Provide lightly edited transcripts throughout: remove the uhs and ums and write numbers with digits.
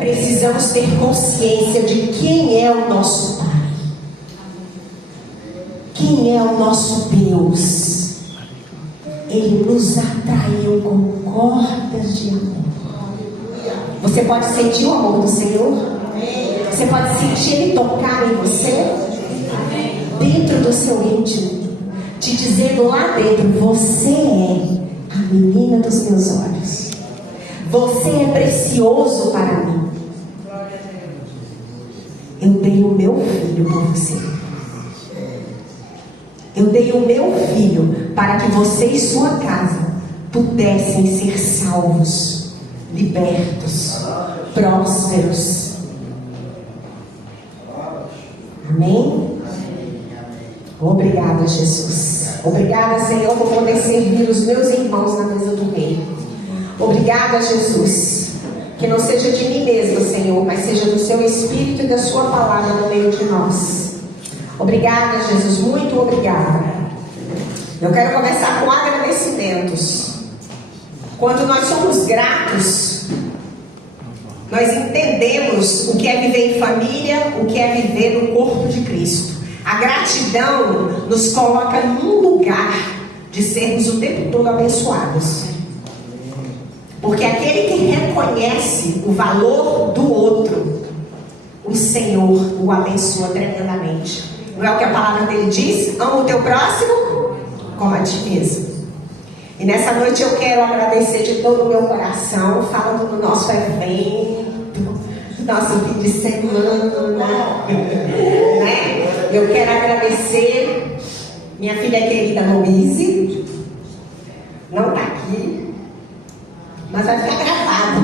precisamos ter consciência de quem é o nosso Pai. Quem é o nosso Deus? Ele nos atraiu com cordas de amor. Você pode sentir o amor do Senhor? Você pode sentir Ele tocar em você? Dentro do seu íntimo, te dizendo lá dentro: você é a menina dos meus olhos. Você é precioso para mim. Eu dei o meu filho por você. Eu dei o meu filho para que você e sua casa pudessem ser salvos, libertos, prósperos. Amém? Obrigada, Jesus. Obrigada, Senhor, por poder servir os meus irmãos na mesa do Rei. Obrigada, Jesus. Que não seja de mim mesmo, Senhor, mas seja do seu Espírito e da sua palavra no meio de nós. Obrigada, Jesus. Muito obrigada. Eu quero começar com agradecimentos. Quando nós somos gratos, nós entendemos o que é viver em família, o que é viver no corpo de Cristo. A gratidão nos coloca num lugar de sermos o tempo todo abençoados. Porque aquele que reconhece o valor do outro, o Senhor o abençoa tremendamente. Não é o que a palavra dele diz? Ama o teu próximo como a ti mesmo. E nessa noite eu quero agradecer de todo o meu coração, falando do nosso evento, do nosso fim de semana, né? Eu quero agradecer minha filha querida Louise. Não está aqui, mas vai ficar gravado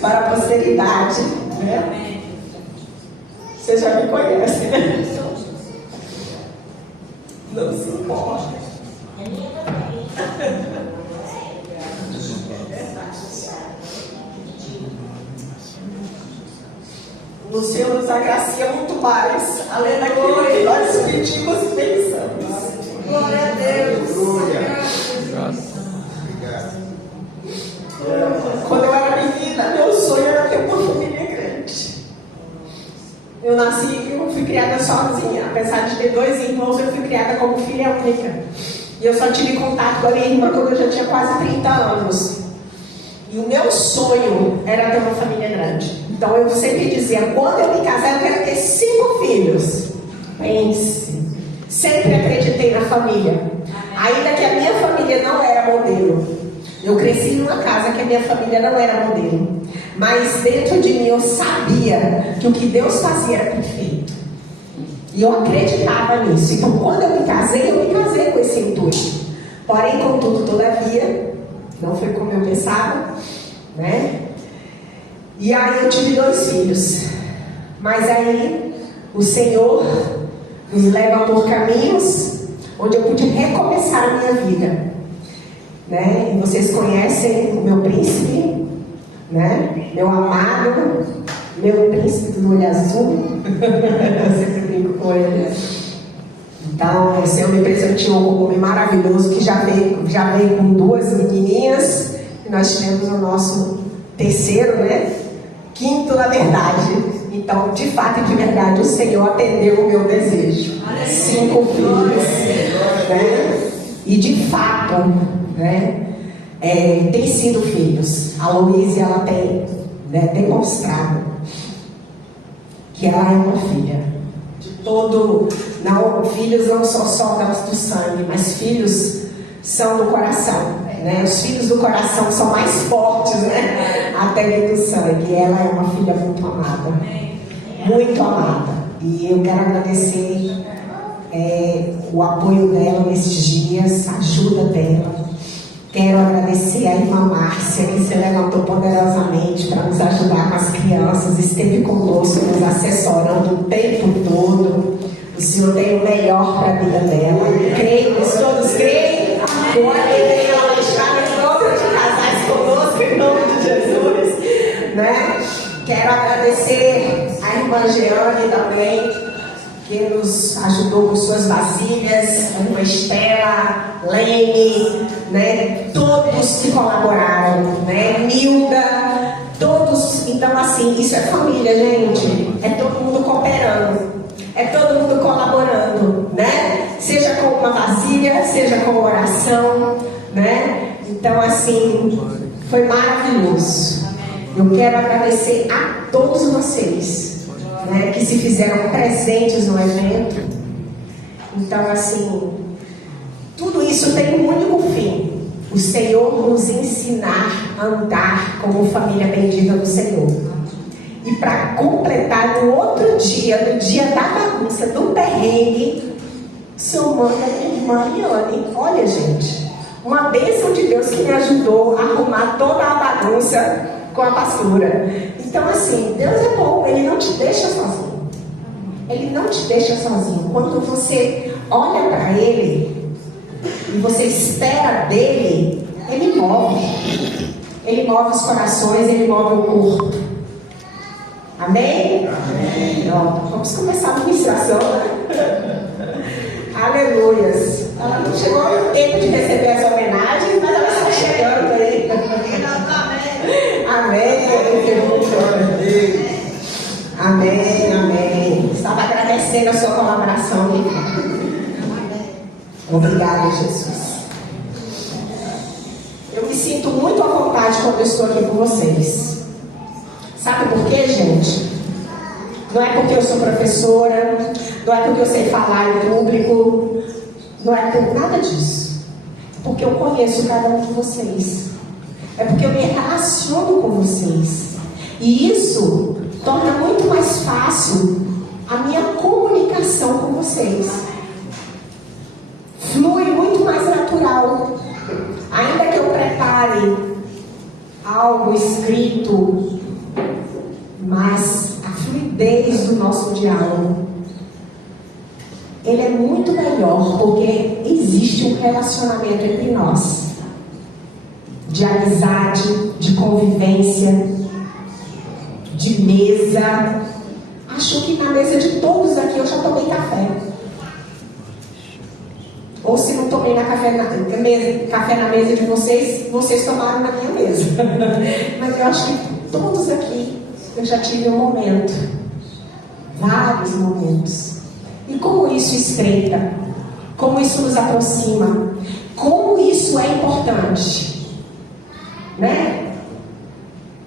para a posteridade, né? Você já me conhece, né? Não se importa. O Senhor nos agracia muito mais, além daquilo que nós pedimos e pensamos. Glória a Deus. Obrigado. Quando eu era menina, meu sonho era ter uma família grande. Eu fui criada sozinha. Apesar de ter 2 irmãos, eu fui criada como filha única. E eu só tive contato com a minha irmã quando eu já tinha quase 30 anos. E o meu sonho era ter uma família grande. Então eu sempre dizia: quando eu me casar, eu quero ter 5 filhos. Pense. Sempre acreditei na família. Ainda que a minha família não era modelo. Eu cresci numa casa que a minha família não era modelo. Mas dentro de mim eu sabia que o que Deus fazia era perfeito. E eu acreditava nisso. Então quando eu me casei com esse intuito. Porém, contudo, todavia, não foi como eu pensava, né? E aí eu tive 2 filhos. Mas aí o Senhor nos leva por caminhos onde eu pude recomeçar a minha vida, né? E vocês conhecem o meu príncipe, né? Meu amado, meu príncipe do olho azul. Eu sempre brinco com ele. Então o Senhor me presenteou com um homem maravilhoso que já veio com 2 menininhas. E nós tivemos o nosso terceiro, né? 5º, na verdade. Então, de fato e de verdade, o Senhor atendeu o meu desejo. 5 filhos, né? E de fato, né? Tem sido filhos. A Louise, ela tem, né, demonstrado que ela é uma filha. De todo, não, filhos não são só do sangue, mas filhos são do coração. Né? Os filhos do coração são mais fortes, né? Até que do sangue. E ela é uma filha muito amada. Muito amada. E eu quero agradecer o apoio dela nesses dias, a ajuda dela. Quero agradecer a irmã Márcia, que se levantou poderosamente para nos ajudar com as crianças, esteve conosco, nos assessorando o tempo todo. O Senhor tem o melhor para a vida dela. Creemos, todos creem. Agora vem ela deixar em encontro de casais conosco, em nome de Jesus. Né? Quero agradecer a irmã Jeane também, que nos ajudou com suas vasilhas, a irmã Estela, Lene, né? Todos que colaboraram, né? Nilda, Todos, então assim, isso é família, gente. É todo mundo cooperando. É todo mundo colaborando, né? Seja com uma vasilha, seja com oração, né? Então assim, foi maravilhoso. Eu quero agradecer a todos vocês, né, que se fizeram presentes no evento. Então assim, tudo isso tem um único fim: o Senhor nos ensinar a andar como família bendita do Senhor. E para completar, no outro dia, no dia da bagunça, do perrengue, o Senhor manda a minha irmã Liane. Olha, gente, uma bênção de Deus que me ajudou a arrumar toda a bagunça com a pastora. Então assim, Deus é bom, Ele não te deixa sozinho. Ele não te deixa sozinho. Quando você olha para Ele e você espera dele, Ele move. Ele move os corações, Ele move o corpo. Amém? Amém. Ó, vamos começar a ministração, né? Aleluias. Ela não chegou no tempo de receber essa homenagem, mas ela está chegando aí. Amém. Amém, amém. Estava agradecendo a sua colaboração. Obrigada, Jesus. Eu me sinto muito à vontade quando eu estou aqui com vocês. Sabe por quê, gente? Não é porque eu sou professora, não é porque eu sei falar em público, não é por nada disso. É porque eu conheço cada um de vocês. É porque eu me relaciono com vocês. E isso torna muito mais fácil a minha comunicação com vocês. Flui muito mais natural. Ainda que eu prepare algo escrito, mas a fluidez do nosso diálogo, ele é muito melhor, porque existe um relacionamento entre nós, de amizade, de convivência, de mesa. Acho que na mesa de todos aqui eu já tomei café. Ou se não tomei café na mesa de vocês, vocês tomaram na minha mesa. Mas eu acho que todos aqui eu já tive um momento, vários momentos. E como isso estreita, como isso nos aproxima, como isso é importante, né?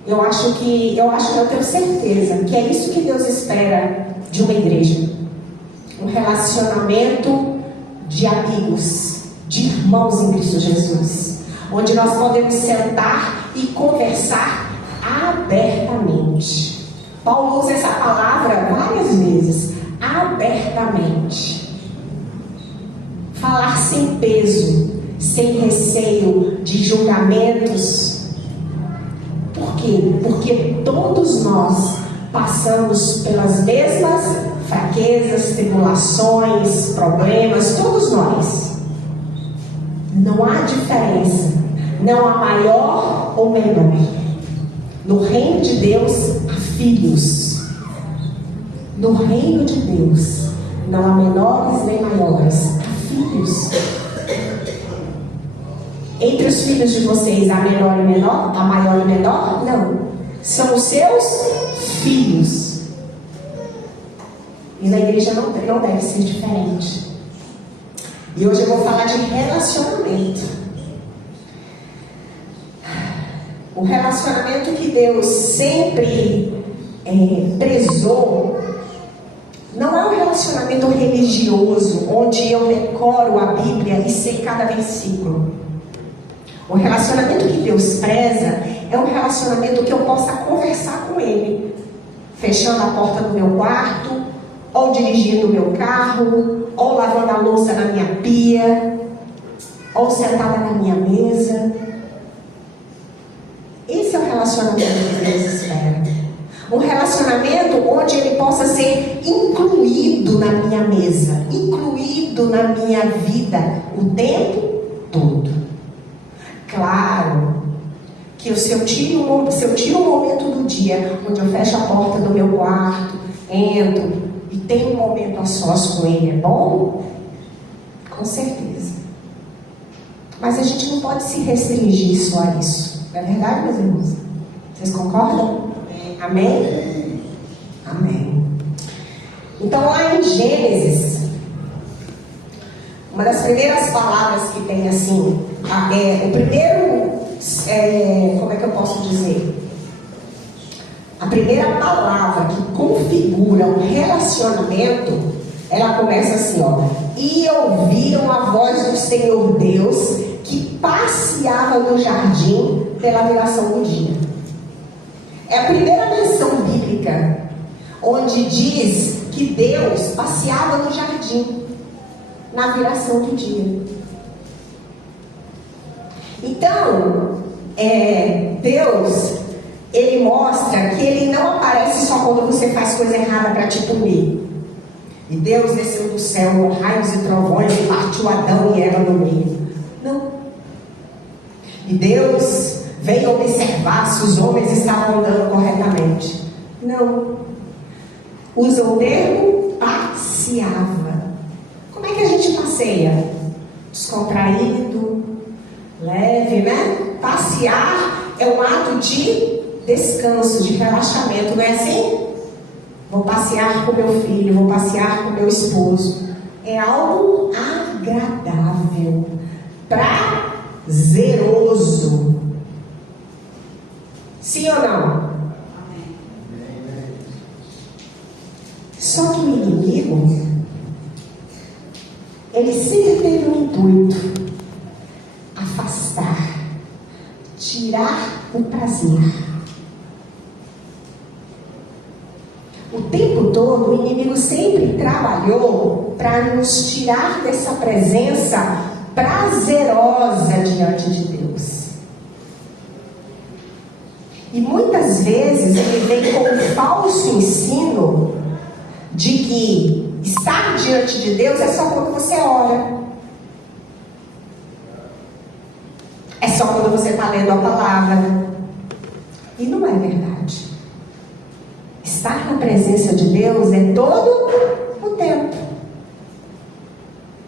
Eu tenho certeza que é isso que Deus espera de uma igreja. Um relacionamento de amigos, de irmãos em Cristo Jesus, onde nós podemos sentar e conversar abertamente. Paulo usa essa palavra várias vezes, abertamente. Falar sem peso, sem receio de julgamentos. Por quê? Porque todos nós passamos pelas mesmas fraquezas, tribulações, problemas, todos nós. Não há diferença, não há maior ou menor. No reino de Deus há filhos. No reino de Deus não há menores nem maiores, há filhos. Entre os filhos de vocês há menor e menor? Há maior e menor? Não. São os seus filhos. E na igreja não deve ser diferente. E hoje eu vou falar de relacionamento. O relacionamento que Deus sempre prezou não é um relacionamento religioso, onde eu decoro a Bíblia e sei cada versículo. O relacionamento que Deus preza é um relacionamento que eu possa conversar com Ele, fechando a porta do meu quarto, ou dirigindo o meu carro, ou lavando a louça na minha pia, ou sentada na minha mesa. Esse é o relacionamento que Deus espera. Um relacionamento onde Ele possa ser incluído na minha mesa, incluído na minha vida o tempo todo. Claro que se eu tiro um momento do dia onde eu fecho a porta do meu quarto, entro e tenho um momento a sós com Ele, é bom? Com certeza. Mas a gente não pode se restringir só a isso. Não é verdade, meus irmãos? Vocês concordam? Amém? Amém. Então, lá em Gênesis, uma das primeiras palavras que tem assim, o primeiro, como é que eu posso dizer? A primeira palavra que configura um relacionamento, ela começa assim, ó. E ouviram a voz do Senhor Deus, que passeava no jardim pela viração do dia. É a primeira menção bíblica, onde diz que Deus passeava no jardim, na viração do dia. Então, Deus, Ele mostra que Ele não aparece só quando você faz coisa errada para te punir. E Deus desceu do céu com raios e trovões e partiu Adão e Eva no meio. Não. E Deus veio observar se os homens estavam andando corretamente. Não. Usa o termo passeava. Como é que a gente passeia? Descontraído, leve, né? Passear é um ato de descanso, de relaxamento, não é assim? Vou passear com meu filho, vou passear com meu esposo. É algo agradável, prazeroso. Sim ou não? Só que o inimigo, ele sempre teve um intuito: afastar, tirar o prazer. O tempo todo, o inimigo sempre trabalhou para nos tirar dessa presença prazerosa diante de Deus. E muitas vezes ele vem com um falso ensino de que estar diante de Deus é só quando você ora. É só quando você está lendo a palavra. E não é verdade. Estar na presença de Deus é todo o tempo.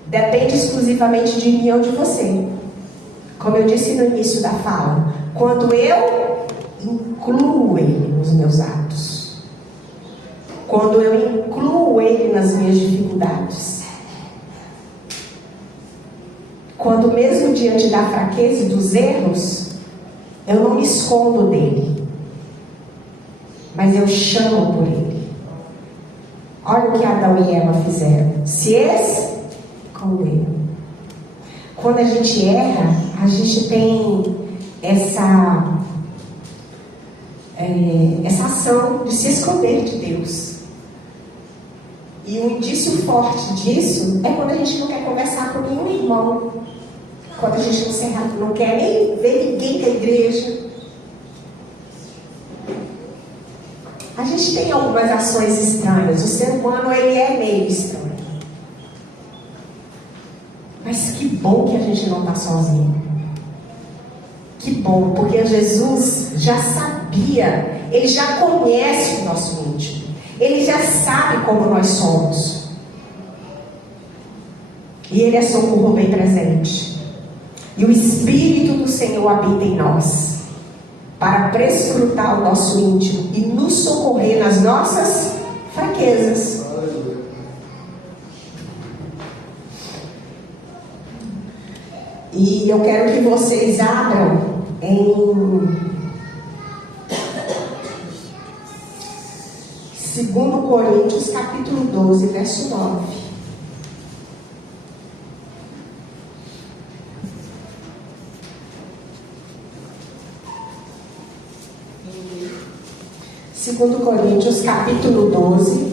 Depende exclusivamente de mim ou de você. Como eu disse no início da fala, quando eu incluo Ele nos meus atos, quando eu incluo Ele nas minhas dificuldades, quando mesmo diante da fraqueza e dos erros, eu não me escondo dele, mas eu chamo por Ele. Olha o que Adão e Eva fizeram: se esconderam. Quando a gente erra, a gente tem essa ação de se esconder de Deus. E um indício forte disso é quando a gente não quer conversar com nenhum irmão, quando a gente não quer nem ver ninguém da igreja. A gente tem algumas ações estranhas. O ser humano, ele é meio estranho. Mas que bom que a gente não está sozinho. Que bom, porque Jesus já sabia, Ele já conhece o nosso íntimo, Ele já sabe como nós somos. E Ele é socorro bem presente. E o Espírito do Senhor habita em nós, para prescrutar o nosso íntimo e nos socorrer nas nossas fraquezas. E eu quero que vocês abram em 2 Coríntios capítulo 12, verso 9. Segundo Coríntios capítulo 12.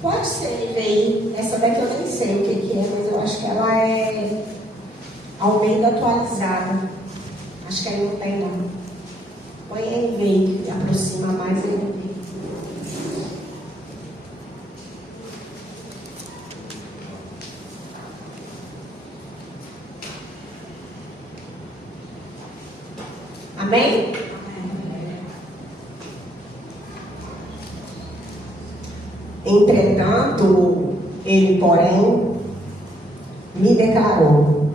Pode ser aí. Essa daqui eu nem sei o que é, mas eu acho que ela é Almeida atualizada. Acho que aí não tem não. Põe aí, vem, que aproxima mais aí. Amém? Entretanto, ele, porém, me declarou: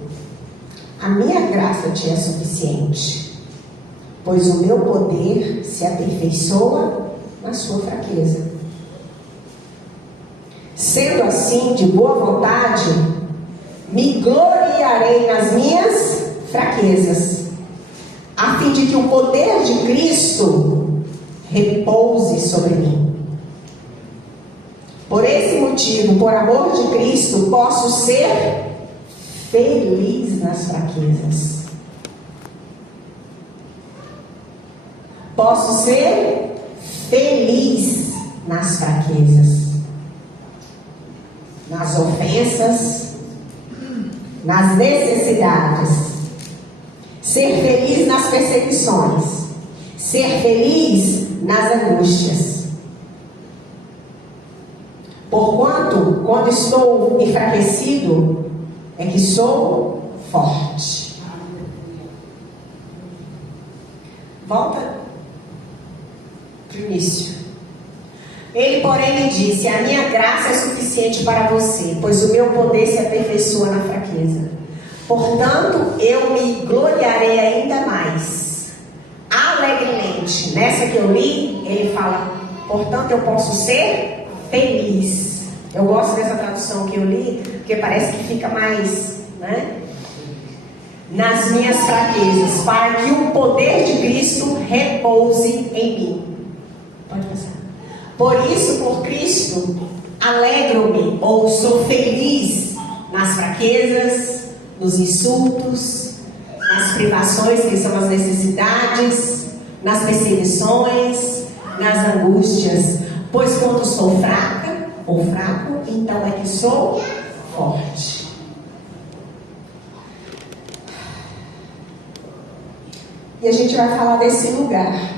a minha graça te é suficiente, pois o meu poder se aperfeiçoa na sua fraqueza. Sendo assim, de boa vontade, me gloriarei nas minhas fraquezas, a fim de que o poder de Cristo repouse sobre mim. Por esse motivo, por amor de Cristo, posso ser feliz nas fraquezas. Posso ser feliz nas fraquezas, nas ofensas, nas necessidades. Ser feliz nas perseguições. Ser feliz nas angústias. Porquanto, quando estou enfraquecido, é que sou forte. Volta para o início. Ele, porém, lhe disse: a minha graça é suficiente para você, pois o meu poder se aperfeiçoa na fraqueza. Portanto, eu me gloriarei ainda mais, alegremente. Nessa que eu li, ele fala: portanto, eu posso ser feliz. Eu gosto dessa tradução que eu li, porque parece que fica mais, né? Nas minhas fraquezas, para que o poder de Cristo repouse em mim. Pode passar. Por isso, por Cristo, alegro-me ou sou feliz nas fraquezas, nos insultos, nas privações, que são as necessidades, nas perseguições, nas angústias. Pois quando sou fraca ou fraco, então é que sou forte. E a gente vai falar desse lugar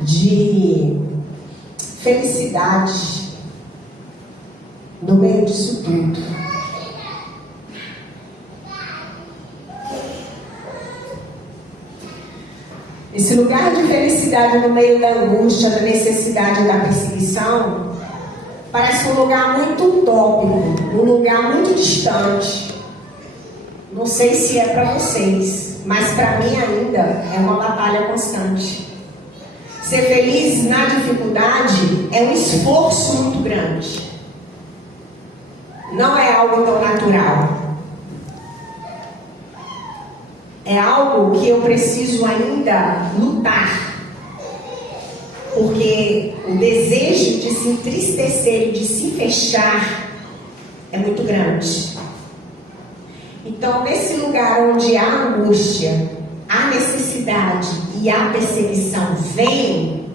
de felicidade no meio disso tudo. Esse lugar de felicidade no meio da angústia, da necessidade e da perseguição parece um lugar muito utópico, um lugar muito distante. Não sei se é para vocês, mas para mim ainda é uma batalha constante. Ser feliz na dificuldade é um esforço muito grande. Não é algo tão natural. É algo que eu preciso ainda lutar. Porque o desejo de se entristecer e de se fechar é muito grande. Então, nesse lugar onde há angústia, há necessidade e há perseguição vem,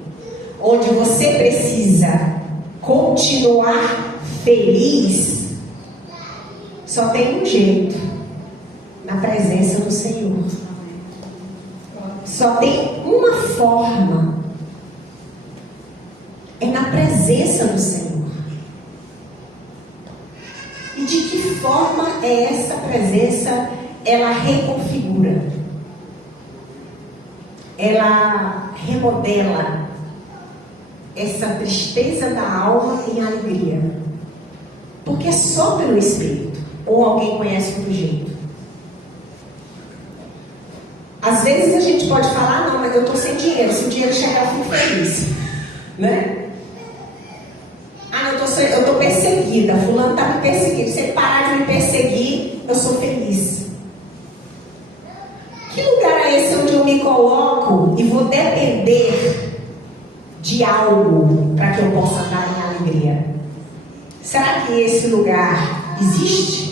onde você precisa continuar feliz, só tem um jeito: na presença do Senhor. Só tem uma forma: é na presença do Senhor. E de que forma é essa presença? Ela reconfigura, ela remodela essa tristeza da alma em alegria, porque é só pelo Espírito. Ou alguém conhece outro jeito? Às vezes a gente pode falar: não, mas eu estou sem dinheiro, se o dinheiro chegar eu fico feliz, né? Ah, eu estou perseguida, fulano está me perseguindo, se ele parar de me perseguir, eu sou feliz. Que lugar é esse onde eu me coloco e vou depender de algo para que eu possa estar em alegria? Será que esse lugar existe?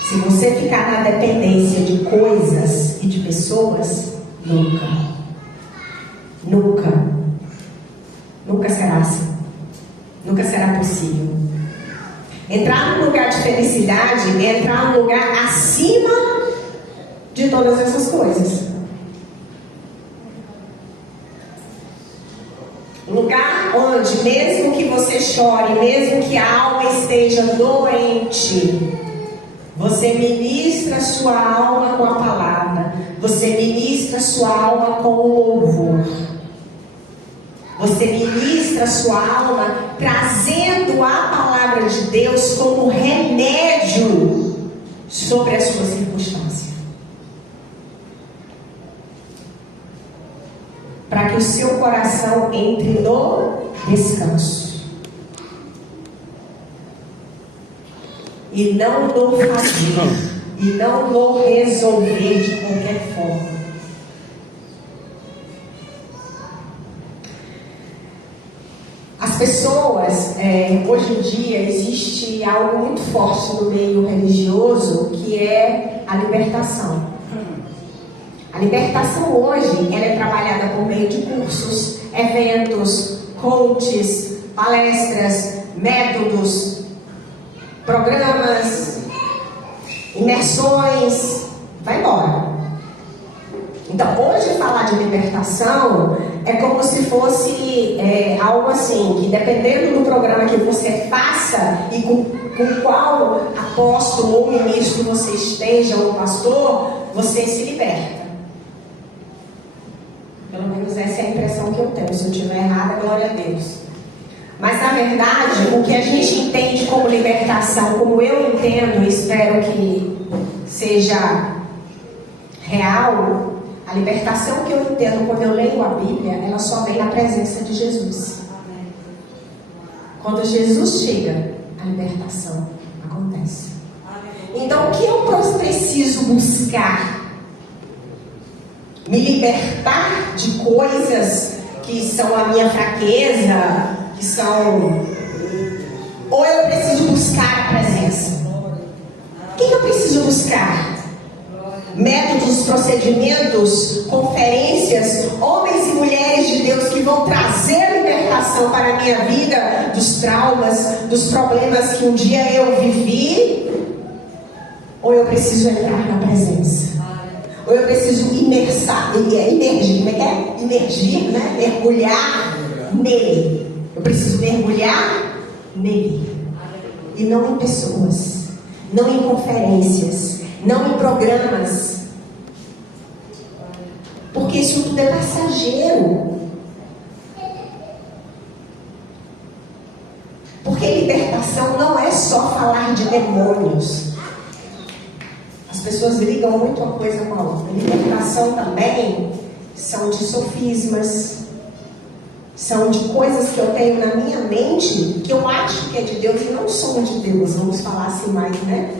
Se você ficar na dependência de coisas e de pessoas, nunca será assim. Nunca será possível. Entrar num lugar de felicidade é entrar num lugar acima de todas essas coisas. Um lugar onde, mesmo que você chore, mesmo que a alma esteja doente, você ministra sua alma com a palavra. Você ministra sua alma com o louvor. Você ministra sua alma trazendo a palavra de Deus como remédio sobre a sua circunstância. Para que o seu coração entre no descanso. E não no fazer. E não no resolver de qualquer forma. As pessoas, hoje em dia, existe algo muito forte no meio religioso, que é a libertação. A libertação hoje, ela é trabalhada por meio de cursos, eventos, coaches, palestras, métodos, programas, imersões, vai embora. Então, hoje falar de libertação é como se fosse algo assim, que dependendo do programa que você faça e com qual apóstolo ou ministro você esteja, ou pastor, você se liberta. Pelo menos essa é a impressão que eu tenho. Se eu estiver errada, glória a Deus. Mas na verdade, o que a gente entende como libertação, como eu entendo e espero que seja real, a libertação que eu entendo quando eu leio a Bíblia, ela só vem na presença de Jesus. Quando Jesus chega, a libertação acontece. Então, o que eu preciso buscar? Me libertar de coisas que são a minha fraqueza, que são... Ou eu preciso buscar a presença? O que eu preciso buscar? Métodos, procedimentos, conferências, homens e mulheres de Deus que vão trazer libertação para a minha vida dos traumas, dos problemas que um dia eu vivi, ou eu preciso entrar na presença, ou eu preciso imergir, né? Mergulhar nele. Eu preciso mergulhar nele e não em pessoas, não em conferências, não em programas, porque isso tudo é passageiro. Porque libertação não é só falar de demônios. As pessoas ligam muito uma coisa com a outra. Libertação também são de sofismas, são de coisas que eu tenho na minha mente que eu acho que é de Deus e não são de Deus, vamos falar assim mais, né?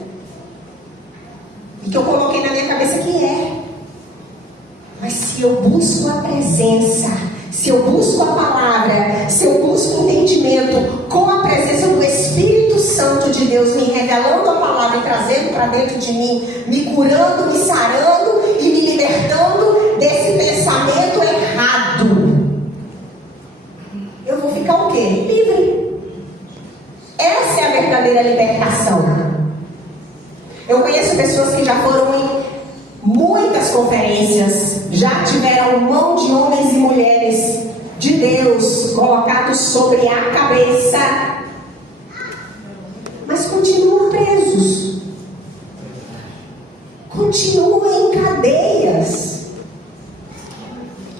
E que eu coloquei na minha cabeça que é. Mas se eu busco a presença, se eu busco a palavra, se eu busco o entendimento com a presença do Espírito Santo de Deus, me revelando a palavra e trazendo para dentro de mim, me curando, me sarando e me libertando desse pensamento errado, eu vou ficar o quê? Livre. Essa é a verdadeira libertação. Eu conheço pessoas que já foram em muitas conferências, já tiveram mão de homens e mulheres de Deus colocados sobre a cabeça, mas continuam presos, continuam em cadeias.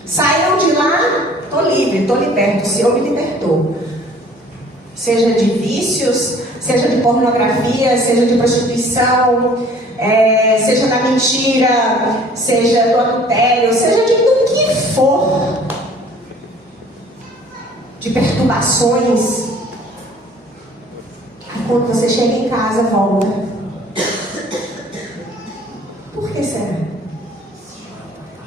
Saíram de lá, estou livre, estou liberto, o Senhor me libertou. Seja de vícios, seja de pornografia, seja de prostituição, seja da mentira, seja do adultério, seja de do que for, de perturbações. Aí quando você chega em casa, volta. Por que será?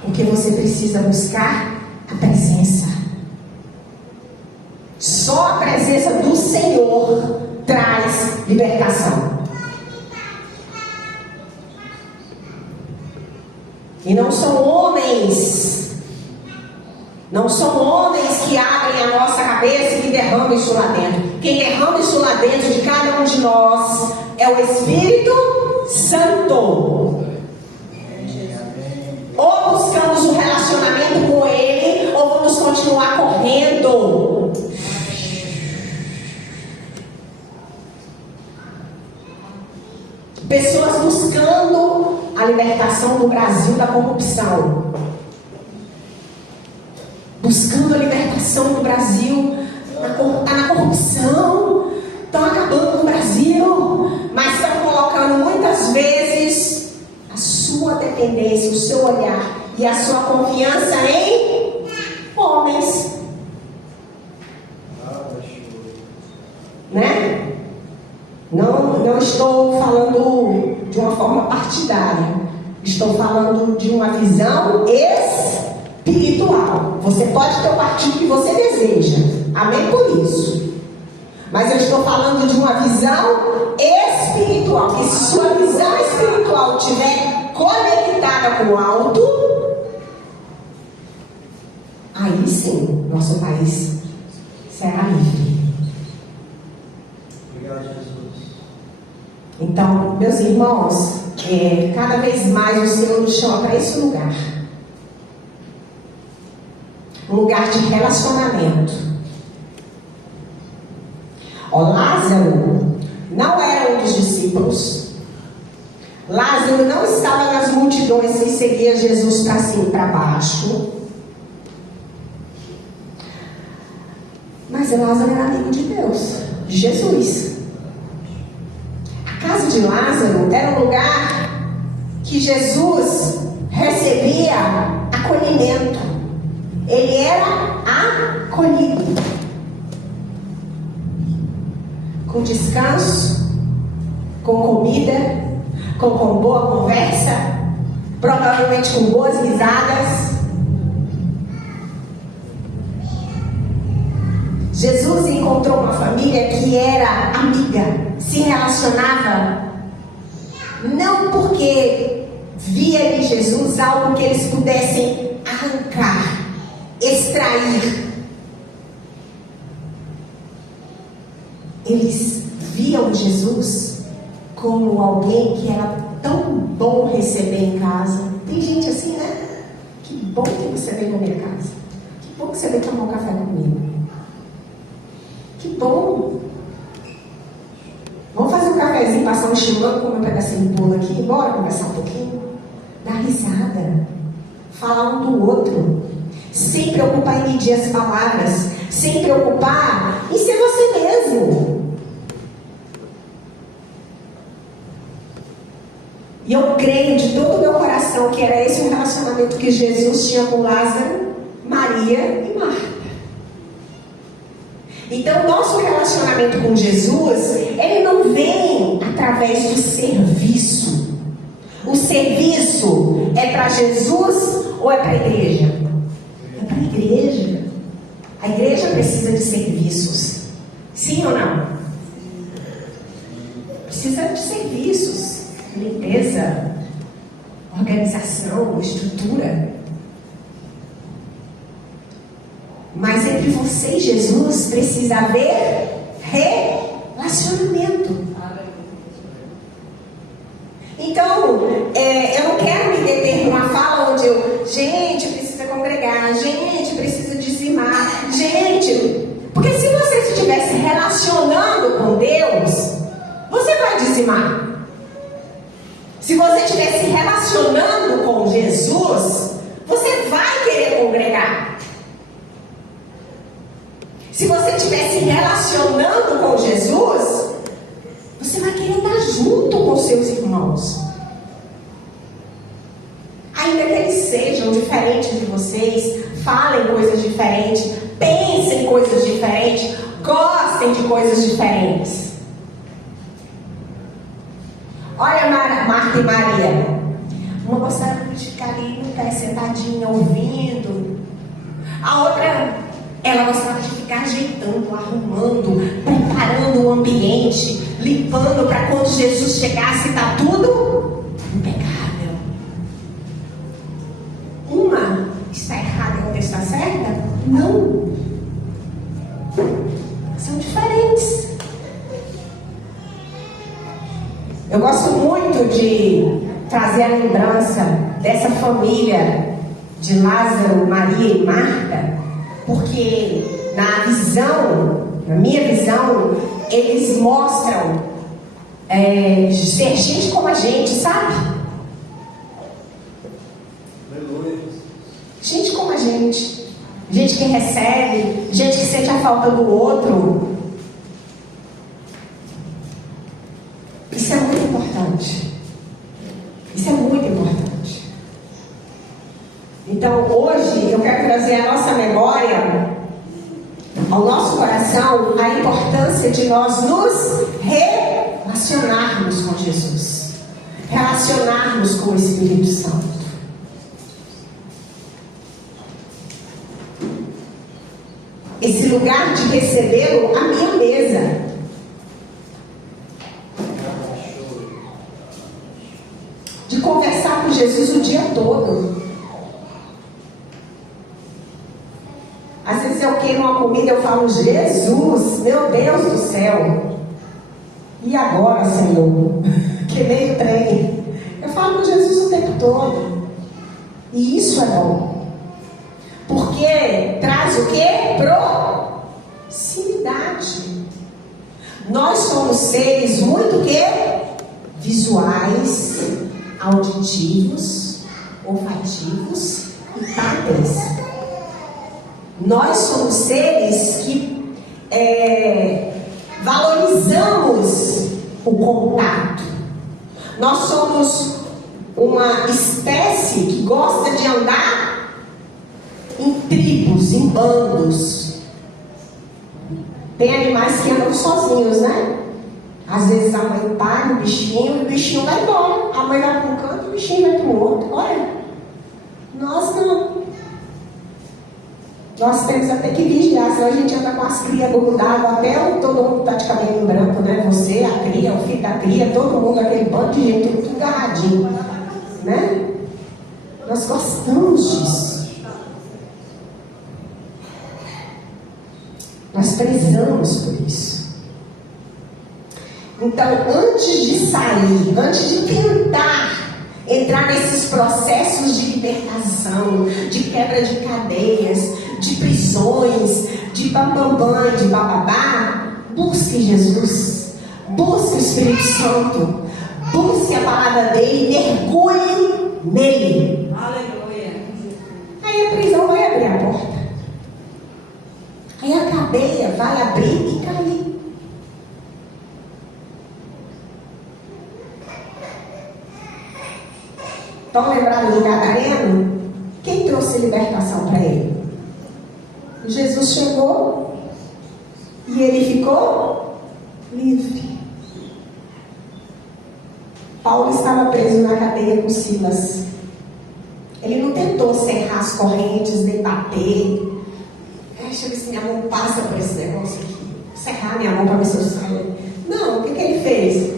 Porque você precisa buscar a presença. Só a presença do Senhor traz libertação. E não são homens que abrem a nossa cabeça e que derramam isso lá dentro. Quem derrama isso lá dentro de cada um de nós é o Espírito Santo. Ou buscamos um relacionamento com Ele, ou vamos continuar correndo. Pessoas buscando a libertação do Brasil da corrupção, buscando a libertação do Brasil, está na corrupção, estão acabando com o Brasil, mas estão colocando muitas vezes sua dependência, o seu olhar e a sua confiança em homens. Né? Não estou falando de uma forma partidária. Estou falando de uma visão espiritual. Você pode ter o partido que você deseja. Amém por isso. Mas eu estou falando de uma visão espiritual. Que se sua visão espiritual estiver conectada com o alto, aí sim, nosso país será livre. Obrigado, Jesus. Então, meus irmãos, cada vez mais o Senhor nos chama para esse lugar. Um lugar de relacionamento. Lázaro não era um dos discípulos. Lázaro não estava nas multidões que seguia Jesus para cima e para baixo. Mas Lázaro era amigo de Deus, de Jesus. A casa de Lázaro era um lugar que Jesus recebia acolhimento. Ele era acolhido. Com descanso, com comida, com boa conversa, provavelmente com boas risadas. Jesus encontrou uma família que era amiga, se relacionava, não porque via em Jesus algo que eles pudessem arrancar, extrair. Eles viam Jesus como alguém que era tão bom receber em casa. Tem gente assim, né? Que bom que você veio na minha casa. Que bom que você veio tomar um café comigo. Que bom. Vamos fazer um cafezinho, passar um chimarrão, comer um pedacinho de bolo aqui, bora conversar um pouquinho. Dar risada. Falar um do outro. Sem preocupar em medir as palavras. Sem preocupar em ser você mesmo. E eu creio de todo o meu coração que era esse o relacionamento que Jesus tinha com Lázaro, Maria e Marta. Então, nosso relacionamento com Jesus, ele não vem através do serviço. O serviço é para Jesus ou é para a igreja? É para a igreja. A igreja precisa de serviços. Sim ou não? Precisa de serviços. Limpeza, organização, estrutura. Mas entre você e Jesus precisa haver relacionamento. Então, eu não quero me deter numa fala onde gente, precisa congregar, gente, precisa dizimar, gente, porque se você estivesse relacionando com Deus, você vai dizimar. Se você estiver se relacionando com Jesus, você vai querer congregar. Se você estiver se relacionando com Jesus, você vai querer estar junto com seus irmãos. Ainda que eles sejam diferentes de vocês, falem coisas diferentes, pensem coisas diferentes, gostem de coisas diferentes. Olha Marta e Maria. Uma gostava de ficar ali no pé, sentadinha, ouvindo. A outra, ela gostava de ficar ajeitando, arrumando, preparando o ambiente, limpando para quando Jesus chegasse, tá tudo impecável. Uma está errada e a outra está certa? Não. São diferentes. Eu gosto muito de trazer a lembrança dessa família de Lázaro, Maria e Marta, porque na minha visão, eles mostram ser gente como a gente, sabe? Gente como a gente. Gente que recebe, gente que sente a falta do outro. Isso é muito importante. Isso é muito importante. Então hoje eu quero trazer à nossa memória, ao nosso coração, a importância de nós nos relacionarmos com Jesus, relacionarmos com o Espírito Santo. Esse lugar de recebê-lo à minha mesa. De conversar com Jesus o dia todo. Às vezes eu queimo uma comida e eu falo, Jesus, meu Deus do céu. E agora, Senhor? Queimei o trem. Eu falo com Jesus o tempo todo. E isso é bom. Porque traz o quê? Proximidade. Nós somos seres muito quê? Visuais, auditivos, olfativos e táteis. Nós somos seres que valorizamos o contato. Nós somos uma espécie que gosta de andar em tribos, em bandos. Tem animais que andam sozinhos, né? Às vezes a mãe paga o bichinho e o bichinho vai embora. A mãe vai para um canto e o bichinho vai para o outro. Olha, nós não. Nós temos até que vigiar, senão a gente anda com as crias grudadas até todo mundo está de cabelo branco, né? Você, a cria, o filho da cria, todo mundo, aquele bando de gente, tudo agarradinho, né? Nós gostamos disso. Nós prezamos por isso. Então, antes de sair, antes de tentar entrar nesses processos de libertação, de quebra de cadeias, de prisões, de bambambam, de bababá, busque Jesus, busque o Espírito Santo, busque a palavra dele, mergulhe nele. Aleluia. Aí a prisão vai abrir a porta. Aí a cadeia vai abrir e cair. Estão lembrados do Gadareno? Quem trouxe libertação para ele? Jesus chegou e ele ficou livre. Paulo estava preso na cadeia com Silas. Ele não tentou serrar as correntes, nem bater. Deixa eu ver se minha mão passa por esse negócio aqui. Serrar minha mão para ver se eu saio. Não, o que ele fez?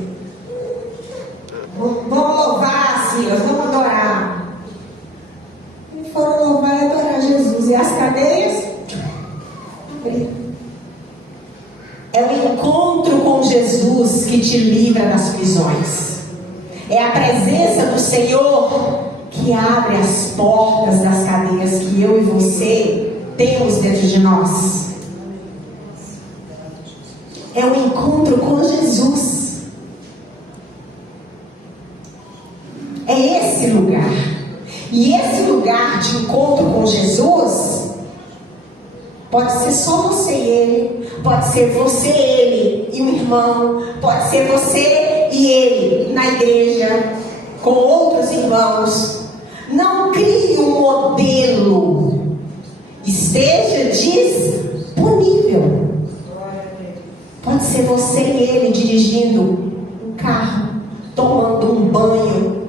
Vamos louvar, Silas, vamos adorar. E foram louvar e adorar Jesus. E as cadeias? É o encontro com Jesus que te livra das prisões. É a presença do Senhor que abre as portas das cadeias que eu e você temos dentro de nós. É o encontro com Jesus. É esse lugar. E esse lugar de encontro com Jesus pode ser só você e ele, pode ser você, ele e um irmão, pode ser você e ele na igreja com outros irmãos. Não crie um modelo, esteja disponível. Pode ser você e ele dirigindo um carro, tomando um banho.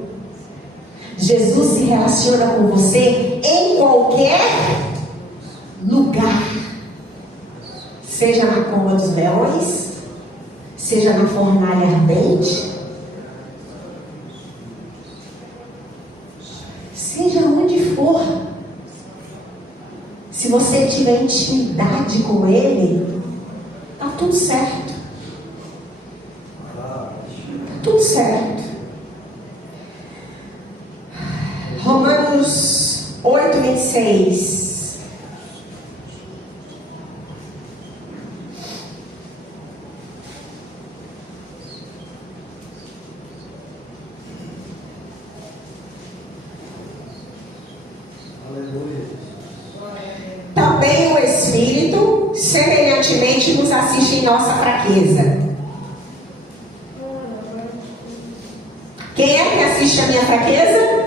Jesus se relaciona com você em qualquer lugar, seja na cova dos leões, seja na fornalha ardente, seja onde for. Se você tiver intimidade com ele, está tudo certo. Está tudo certo. Romanos 8:26. Também o Espírito semelhantemente nos assiste em nossa fraqueza. Quem é que assiste a minha fraqueza?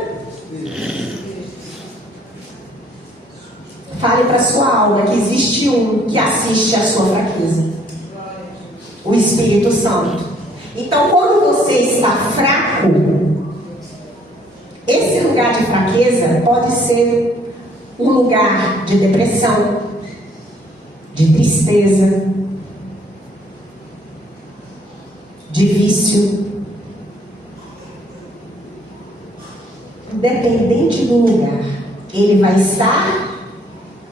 Fale para sua alma que existe um que assiste à sua fraqueza. O Espírito Santo. Então, quando você está fraco, esse lugar de fraqueza pode ser um lugar de depressão, de tristeza, de vício. Independente do lugar, ele vai estar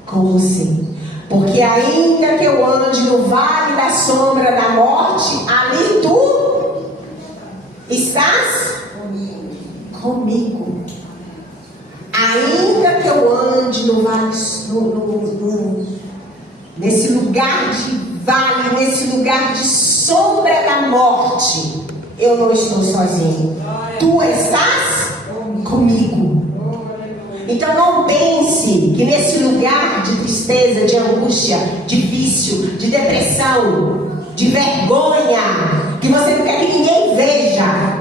com você. Porque ainda que eu ande no vale da sombra da morte, ali tu estás comigo. Ainda que eu ande no vale, nesse lugar de vale, nesse lugar de sombra da morte, eu não estou sozinho. Tu estás comigo. Então não pense que nesse lugar de tristeza, de angústia, de vício, de depressão, de vergonha, que você não quer que ninguém veja,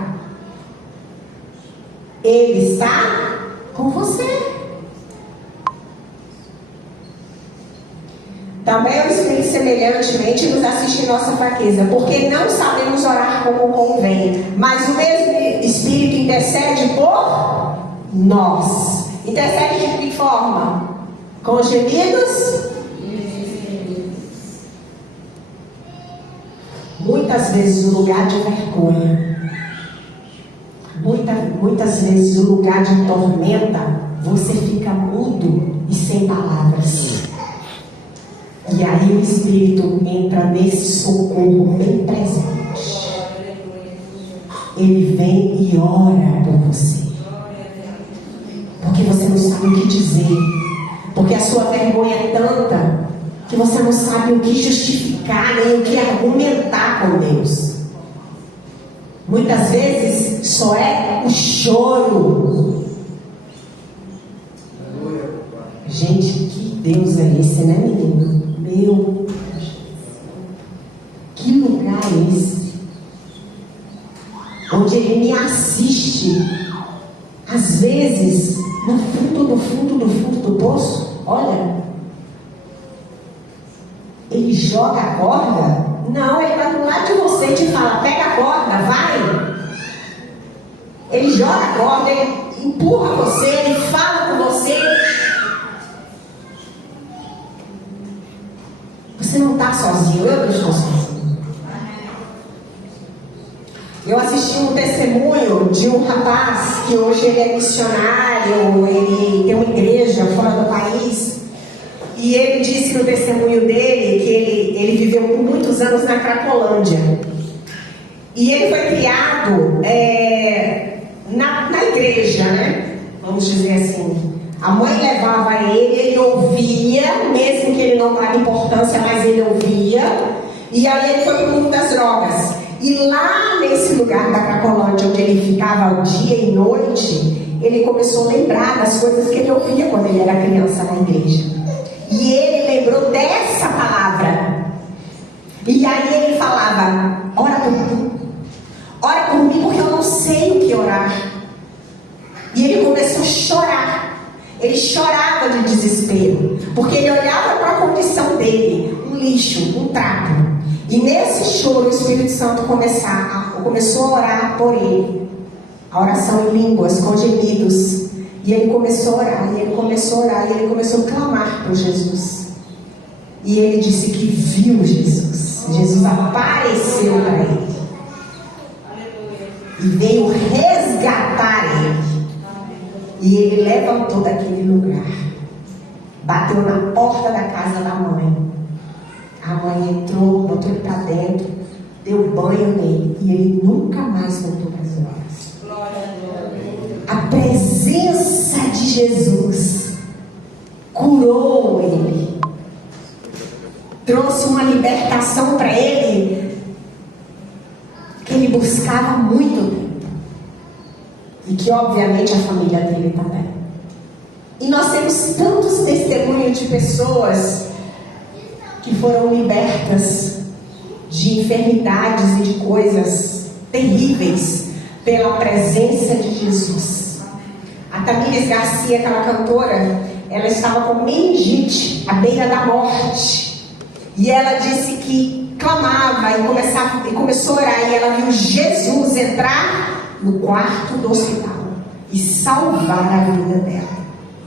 ele está com você. Também o Espírito semelhantemente nos assiste em nossa fraqueza, porque não sabemos orar como convém, mas o mesmo Espírito intercede por nós. Intercede de que forma? Com gemidos? Muitas vezes o lugar de vergonha, muitas vezes o lugar de tormenta, você fica mudo e sem palavras. E aí o Espírito entra nesse socorro bem presente. Ele vem e ora por você. Porque você não sabe o que dizer. Porque a sua vergonha é tanta que você não sabe o que justificar, nem o que argumentar com Deus. Muitas vezes só é o choro. Gente, que Deus é esse, né, menino? Meu, que lugar é esse? Onde Ele me assiste, às vezes, no fundo do poço. Olha, Ele joga a corda? Não, Ele vai do lado de você e te fala: pega a corda, vai. Ele joga a corda, Ele empurra você, Ele fala com você. Você não está sozinho, eu não estou sozinho. Eu assisti um testemunho de um rapaz que hoje ele é missionário, ele tem uma igreja fora do país. E ele disse no testemunho dele que ele viveu por muitos anos na Cracolândia. E ele foi criado na igreja, né? Vamos dizer assim. A mãe levava ele ouvia, mesmo que ele não dava importância, mas ele ouvia. E aí ele foi para o mundo das drogas. E lá nesse lugar da Cracolândia, onde ele ficava dia e noite, ele começou a lembrar das coisas que ele ouvia quando ele era criança na igreja. E ele lembrou dessa palavra. E aí ele falava: ora por mim porque eu não sei o que orar. E ele começou a chorar. Ele chorava de desespero, porque ele olhava para a condição dele, um lixo, um trapo. E nesse choro o Espírito Santo começou a orar por ele. A oração em línguas, com gemidos. E ele começou a orar, e ele começou a orar, e ele começou a clamar por Jesus. E ele disse que viu Jesus. Jesus apareceu para ele. E veio resgatar ele. E ele levantou daquele lugar. Bateu na porta da casa da mãe. A mãe entrou, botou ele para dentro, deu banho nele. E ele nunca mais voltou para as drogas. A presença de Jesus curou ele. Trouxe uma libertação para ele que ele buscava muito tempo. E que obviamente a família dele também. E nós temos tantos testemunhos de pessoas que foram libertas de enfermidades e de coisas terríveis pela presença de Jesus. A Tamires Garcia, aquela cantora, ela estava com meningite, à beira da morte. E ela disse que clamava e começou a orar. E ela viu Jesus entrar no quarto do hospital e salvar a vida dela.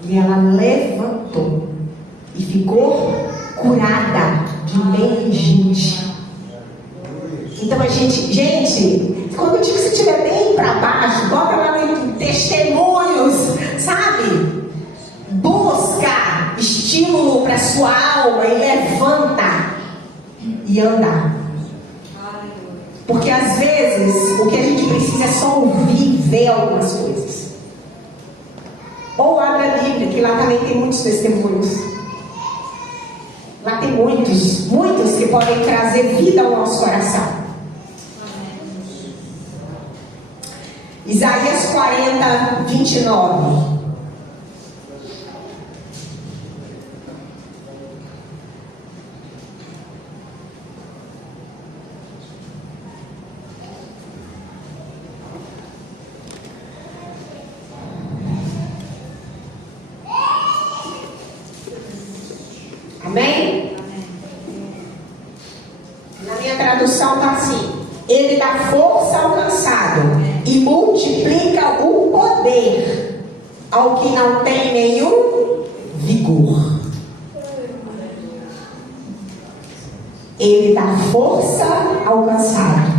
E ela levantou e ficou curada de meningite. Então a gente, quando eu digo que você estiver bem para baixo, bota lá no testemunhos, sabe? Busca estímulo para sua alma e levanta e anda. Porque às vezes o que a gente precisa é só ouvir e ver algumas coisas. Ou abre a Bíblia, que lá também tem muitos testemunhos. Lá tem muitos que podem trazer vida ao nosso coração. Isaías 40, 29. Amém? Na minha tradução está assim: Ele dá força ao cansado e multiplica o poder ao que não tem nenhum vigor. Ele dá força ao cansado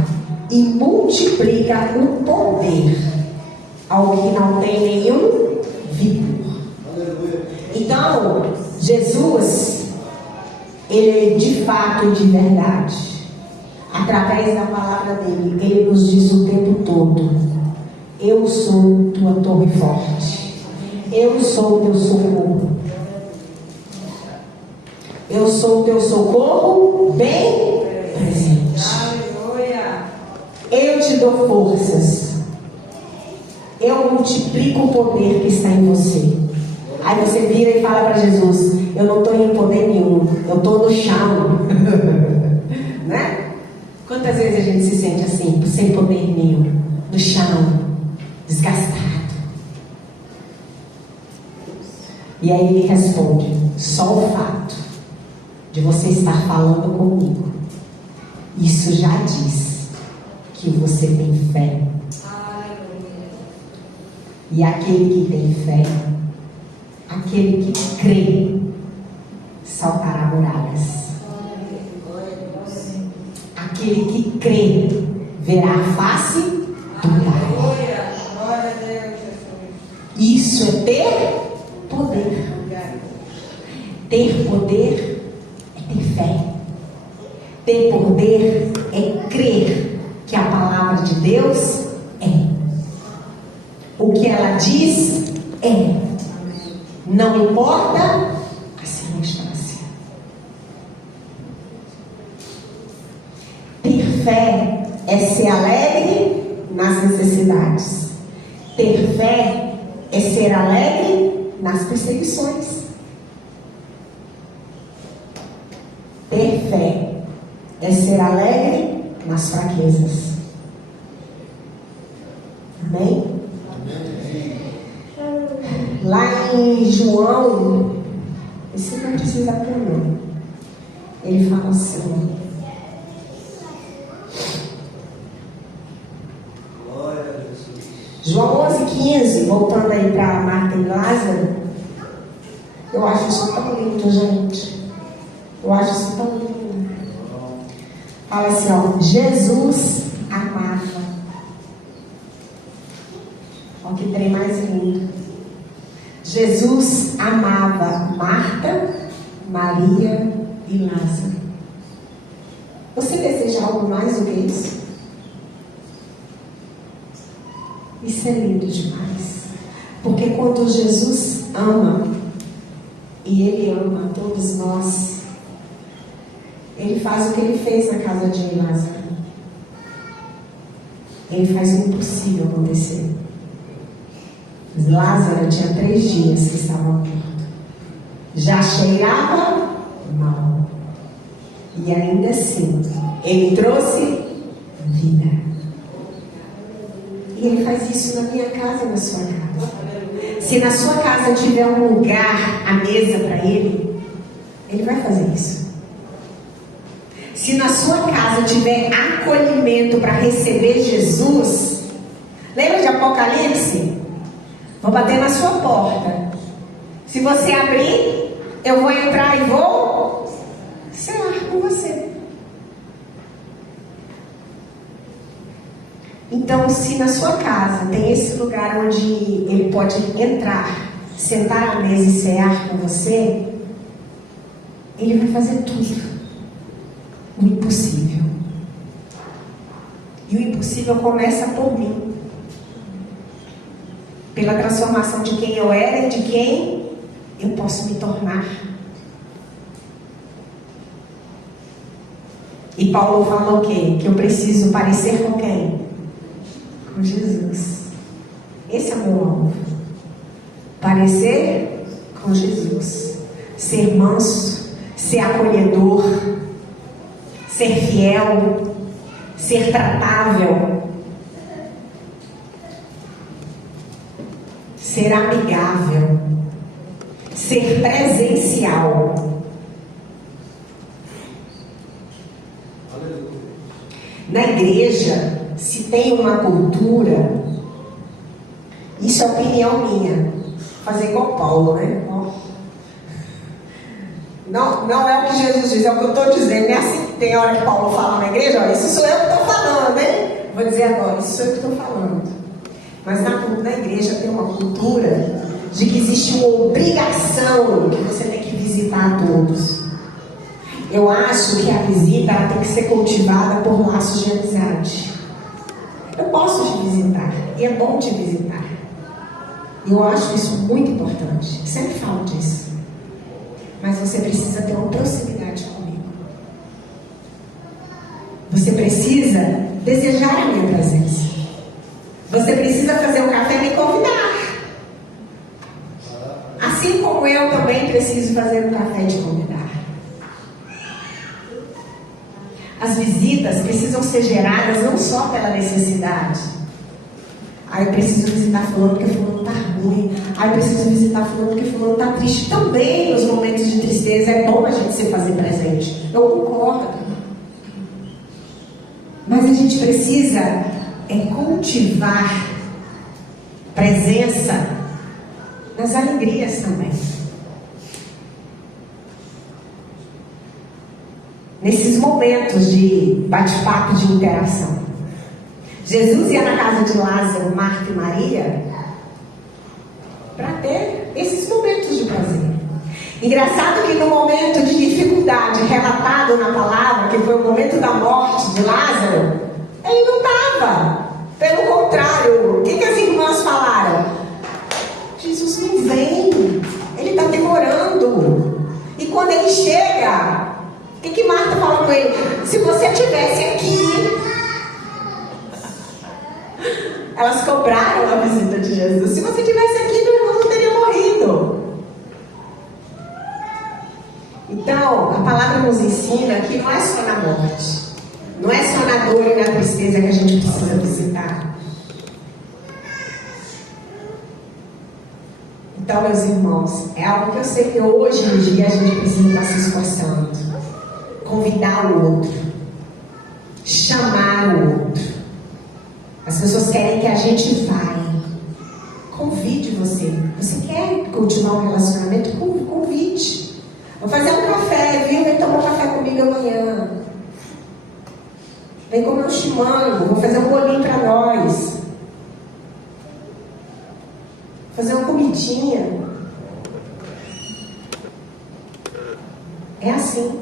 e multiplica o poder ao que não tem nenhum vigor. Então, Jesus, Ele de fato e de verdade, através da palavra dele, Ele nos diz o tempo todo: eu sou tua torre forte, eu sou o teu socorro, eu sou o teu socorro bem presente, eu te dou forças, eu multiplico o poder que está em você. Aí você vira e fala para Jesus: eu não estou em poder nenhum, eu estou no chão. Né? Quantas vezes a gente se sente assim, sem poder nenhum, no chão, desgastado? E aí ele responde: só o fato de você estar falando comigo, isso já diz que você tem fé. E aquele que tem fé, aquele que crê, saltará muralhas. Aquele que crê verá a face do Pai. Isso é ter poder. Ter poder é ter fé. Ter poder é crer que a palavra de Deus é. O que ela diz é. Não importa a circunstância. Ter fé é ser alegre nas necessidades. Ter fé é ser alegre nas perseguições. Ter fé é ser alegre nas fraquezas. Amém? Lá em João, esse não precisa pôr não. Ele fala assim: João 11:15, voltando aí para Marta e Lázaro. Eu acho isso tão lindo, gente. Eu acho isso tão lindo. Fala assim, ó: Jesus amava. Olha que trem mais lindo. Jesus amava Marta, Maria e Lázaro. Você deseja algo mais do que isso? Isso é lindo demais. Porque quando Jesus ama, e Ele ama todos nós, Ele faz o que Ele fez na casa de Lázaro. Ele faz o impossível acontecer. Lázaro tinha 3 dias que estava morto. Já cheirava mal. E ainda assim, Ele trouxe vida. E Ele faz isso na minha casa e na sua casa. Se na sua casa tiver um lugar, a mesa para ele, ele vai fazer isso. Se na sua casa tiver acolhimento para receber Jesus, lembra de Apocalipse? Vou bater na sua porta. Se você abrir, eu vou entrar e vou cear com você. Então, se na sua casa tem esse lugar onde ele pode entrar, sentar à mesa e cear com você, ele vai fazer tudo. O impossível. E o impossível começa por mim. Pela transformação de quem eu era e de quem eu posso me tornar. E Paulo fala o quê? Que eu preciso parecer com quem? Com Jesus. Esse é o meu alvo. Parecer com Jesus. Ser manso, ser acolhedor, ser fiel, ser tratável, ser amigável, ser presencial. Na igreja, se tem uma cultura, isso é opinião minha, fazer igual Paulo, né? Não é o que Jesus diz, é o que eu estou dizendo. Não é assim que tem hora que Paulo fala na igreja, ó, isso sou eu que estou falando, hein? Vou dizer agora, isso sou eu que estou falando. Mas na igreja tem uma cultura de que existe uma obrigação que você tem que visitar a todos. Eu acho que a visita ela tem que ser cultivada por laços de amizade. Eu posso te visitar, e é bom te visitar. Eu acho isso muito importante. Sempre falo disso. Mas você precisa ter uma proximidade comigo. Você precisa desejar a minha presença. Você precisa fazer um café e me convidar. Assim como eu também preciso fazer um café e te convidar. As visitas precisam ser geradas não só pela necessidade. Eu preciso visitar fulano porque fulano está ruim. Eu preciso visitar fulano porque fulano está triste. Também nos momentos de tristeza é bom a gente se fazer presente. Eu concordo. Mas a gente precisa cultivar presença nas alegrias também. Nesses momentos de bate-papo, de interação. Jesus ia na casa de Lázaro, Marta e Maria para ter esses momentos de prazer. Engraçado que no momento de dificuldade relatado na palavra, que foi o momento da morte de Lázaro, ele não estava. Pelo contrário, o que as irmãs falaram? Jesus não vem, ele está demorando. E quando ele chega, o que Marta fala com ele? Se você estivesse aqui. Elas cobraram a visita de Jesus. Se você estivesse aqui, meu irmão não teria morrido. Então, a palavra nos ensina que não é só na morte, não é só na dor e na tristeza que a gente precisa visitar. Então, meus irmãos, é algo que eu sei que hoje em dia a gente precisa estar se esforçando. Convidar o outro, chamar o outro. As pessoas querem que a gente vá. Convide você. Você quer continuar um relacionamento? Convide. Vou fazer um café, viu? Vem tomar um café comigo amanhã. Vem comer um chimango. Vou fazer um bolinho para nós. Fazer uma comidinha. É assim.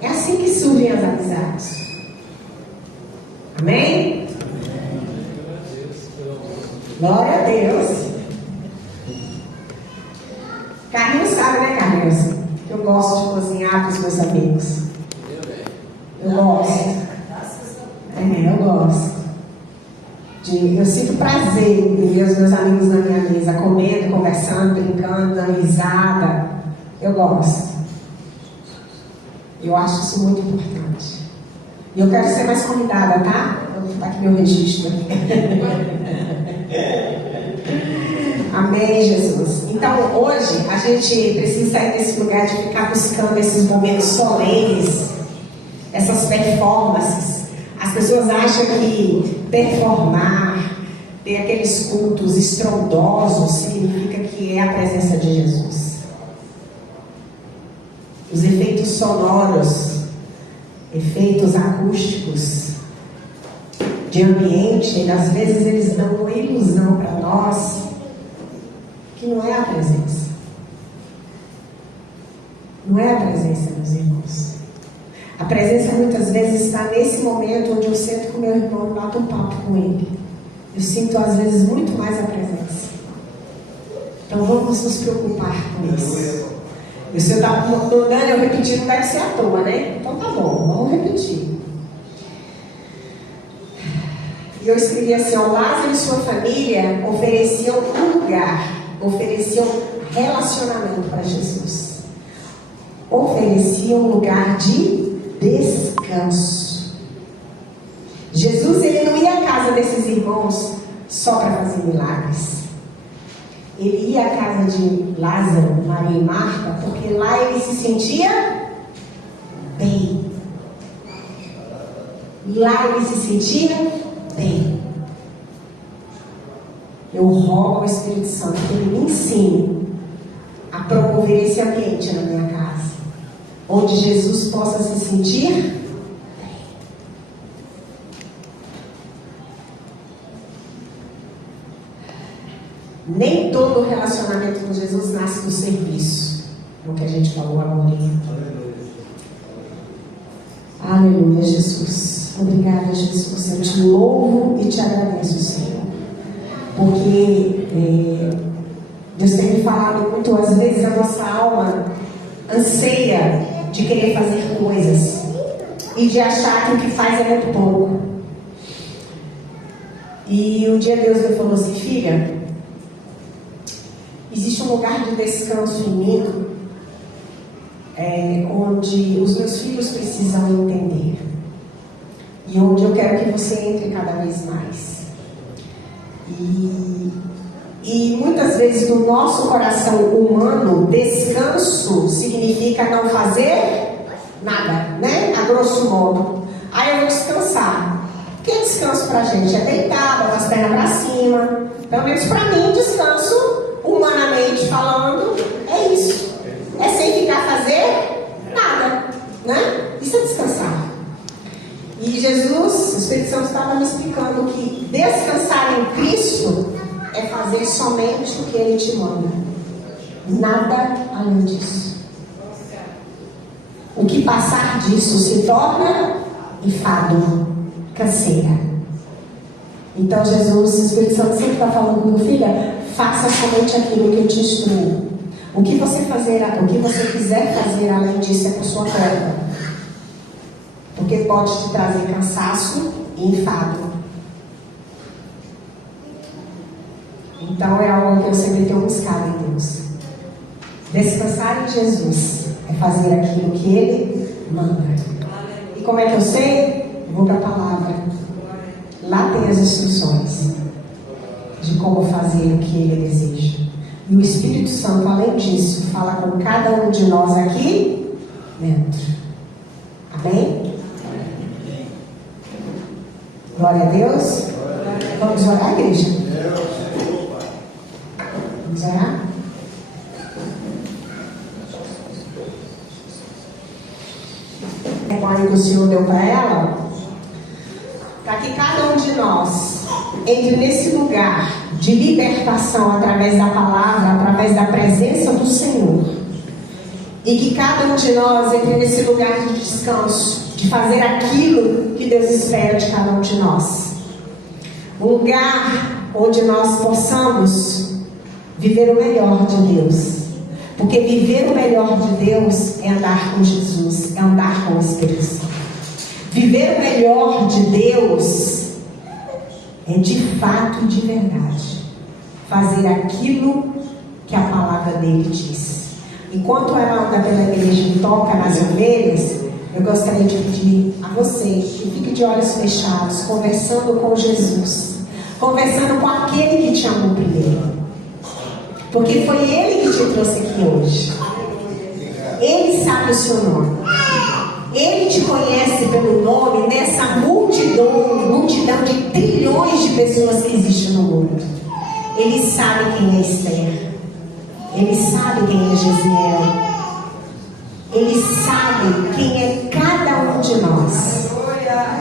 É assim que surgem as amizades. Amém? Glória a Deus. Carlinhos sabe, né, Carlinhos? Eu gosto de cozinhar com os meus amigos. Eu gosto. Eu gosto. Eu sinto prazer em ver os meus amigos na minha mesa, comendo, conversando, brincando, dando risada. Eu gosto. Eu acho isso muito importante. E eu quero ser mais convidada, tá? Vou botar aqui meu registro. Amém, Jesus. Então, hoje, a gente precisa sair desse lugar de ficar buscando esses momentos solenes, essas performances. As pessoas acham que performar, ter aqueles cultos estrondosos, significa que é a presença de Jesus. Os efeitos sonoros, efeitos acústicos, de ambiente, às vezes eles dão uma ilusão para nós que não é a presença. Não é a presença, meus irmãos. A presença muitas vezes está nesse momento onde eu sento com meu irmão e bato um papo com ele. Eu sinto às vezes muito mais a presença. Então vamos nos preocupar com isso. E o senhor está mandando eu repetir, não deve ser à toa, né? Então tá bom, vamos repetir. E eu escrevi assim, ó, Lázaro e sua família ofereciam um lugar, ofereciam relacionamento para Jesus. Ofereciam um lugar de descanso. Jesus, ele não ia à casa desses irmãos só para fazer milagres. Ele ia à casa de Lázaro, Maria e Marta, porque lá ele se sentia bem. Lá ele se sentia bem. Eu rogo ao Espírito Santo que ele me ensine a promover esse ambiente na minha casa, onde Jesus possa se sentir bem. Nem todo relacionamento com Jesus nasce do serviço, é o que a gente falou agora. Aleluia, Jesus. Obrigada, Jesus. Eu te louvo e te agradeço, Senhor. Porque Deus tem me falado muito, às vezes a nossa alma anseia de querer fazer coisas e de achar que o que faz é muito pouco. E um dia Deus me falou assim, filha, existe um lugar de descanso em mim, onde os meus filhos precisam entender. E onde eu quero que você entre cada vez mais. E muitas vezes no nosso coração humano, descanso significa não fazer nada, né? A grosso modo. Aí eu vou descansar. O que é descanso pra gente? É deitar, botar as pernas pra cima. Pelo menos pra mim, descanso, humanamente falando, é isso. É sem ficar fazer nada, né? Isso é descansar. E Jesus, o Espírito Santo estava me explicando que descansar em Cristo é fazer somente o que Ele te manda. Nada além disso. O que passar disso se torna enfado, canseira. Então Jesus, o Espírito Santo sempre está falando comigo, filha, faça somente aquilo que eu te instruo. O que você quiser fazer além disso é por sua conta. Porque pode te trazer cansaço e enfado. Então é algo que eu sempre tenho buscado em Deus. Descansar em Jesus é fazer aquilo que Ele manda. E como é que eu sei? Eu vou para a palavra. Lá tem as instruções de como fazer o que Ele deseja. E o Espírito Santo, além disso, fala com cada um de nós aqui dentro. Amém? Glória a Deus. Vamos orar, igreja? Vamos orar? O que o Senhor deu para ela, para que cada um de nós entre nesse lugar de libertação através da palavra, através da presença do Senhor, e que cada um de nós entre nesse lugar de descanso, de fazer aquilo que Deus espera de cada um de nós. Um lugar onde nós possamos viver o melhor de Deus. Porque viver o melhor de Deus é andar com Jesus, é andar com o Espírito Santo. Viver o melhor de Deus é de fato e de verdade fazer aquilo que a palavra dele diz. Enquanto ela anda pela igreja e toca nas ovelhas, eu gostaria de pedir a você que fique de olhos fechados, conversando com Jesus, conversando com aquele que te amou primeiro. Porque foi Ele que te trouxe aqui hoje. Ele sabe o seu nome. Ele te conhece pelo nome nessa multidão de trilhões de pessoas que existem no mundo. Ele sabe quem é Esther. Ele sabe quem é Gesiel. Ele sabe quem é cada um de nós.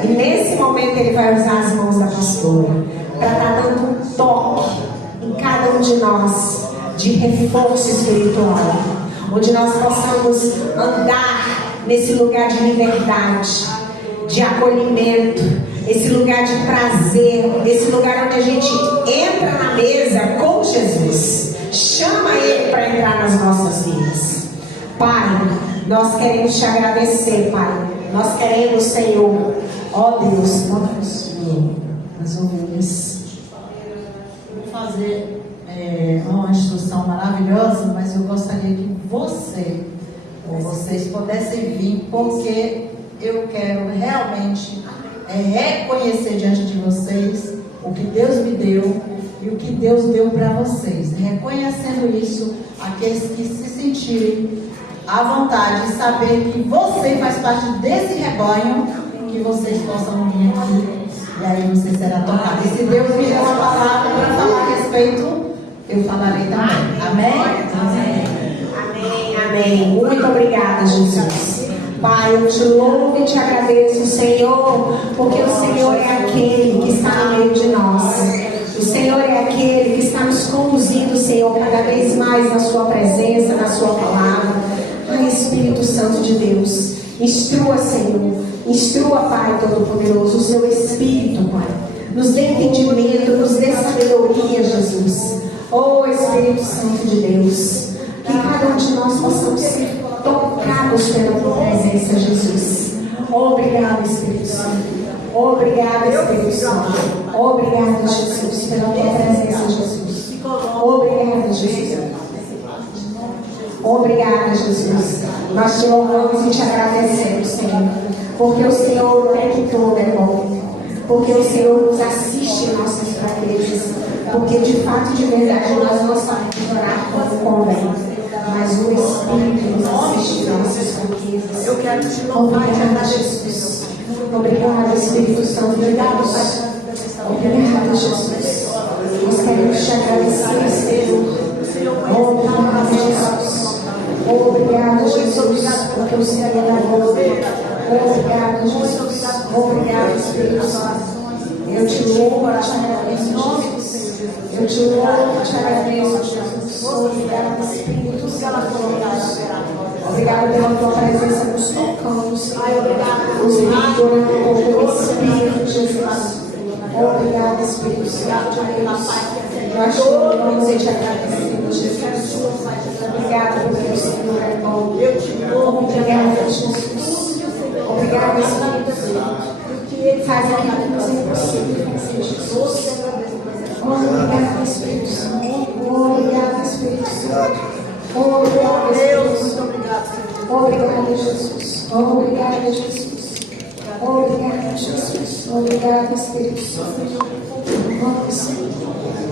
E nesse momento Ele vai usar as mãos da pastora para estar dando um toque em cada um de nós de reforço espiritual, onde nós possamos andar nesse lugar de liberdade, de acolhimento, esse lugar de prazer, esse lugar onde a gente entra na mesa com Jesus, chama Ele para entrar nas nossas vidas. Pai, nós queremos te agradecer, Pai. Nós queremos, Senhor, ó Deus, as ovelhas. Vou fazer uma instrução maravilhosa, mas eu gostaria que vocês pudessem vir, porque eu quero realmente reconhecer diante de vocês o que Deus me deu e o que Deus deu para vocês. Reconhecendo isso, aqueles que se sentirem à vontade de saber que você faz parte desse rebanho, que vocês possam vir aqui e aí você será tocado. E se Deus me der uma palavra para falar a respeito, eu falarei também. Amém? Amém. Amém. Amém. Muito obrigada, Jesus. Pai, eu te louvo e te agradeço, Senhor, porque o Senhor é aquele que está no meio de nós. O Senhor é aquele que está nos conduzindo, Senhor, cada vez mais na sua presença, na sua palavra. Ai, Espírito Santo de Deus, instrua, Senhor, instrua, Pai Todo-Poderoso, o seu Espírito, Pai. Nos dê entendimento, nos dê sabedoria, Jesus. Oh, Espírito Santo de Deus, que cada um de nós possamos ser tocados pela tua presença, Jesus. Obrigado, Espírito Santo. Obrigado, Espírito Santo. Obrigado, Jesus, pela tua presença, Jesus. Obrigado, Jesus. Obrigada, Jesus. Nós te louvamos e te agradecemos, Senhor, porque o Senhor o tempo todo é bom, porque o Senhor nos assiste em nossas fraquezas, porque de fato, de verdade, nós não sabemos orar como convém, mas o Espírito nos assiste em nossas fraquezas. Eu quero te louvar e te agradecer. Obrigado, Espírito Santo de Deus. Obrigado, Jesus. Nós queremos te agradecer, Senhor. Obrigado, Jesus. Obrigado, Jesus, porque o Senhor é bom. Obrigado, Jesus. Obrigado, Espírito Santo. Eu te louvo e te agradeço. Eu te louvo e te agradeço, Jesus. Obrigado, Espírito Santo. Obrigado pela tua presença nos tocando, Senhor. Nos livrando com o teu Espírito, Jesus. Obrigado, Espírito Santo de Deus. Nós te louvamos e te agradecemos, Jesus. Obrigado porque o Senhor é bom. Obrigado, Jesus. Obrigado, Espírito Santo. Faz aquilo que nos é impossível fazer, Jesus. Obrigado, Espírito Santo. Obrigado, Espírito Santo. Obrigado, Espírito Santo. Obrigado, Jesus. Obrigado, Jesus. Obrigado, Jesus. Obrigado, Espírito Santo. Vamos, Senhor.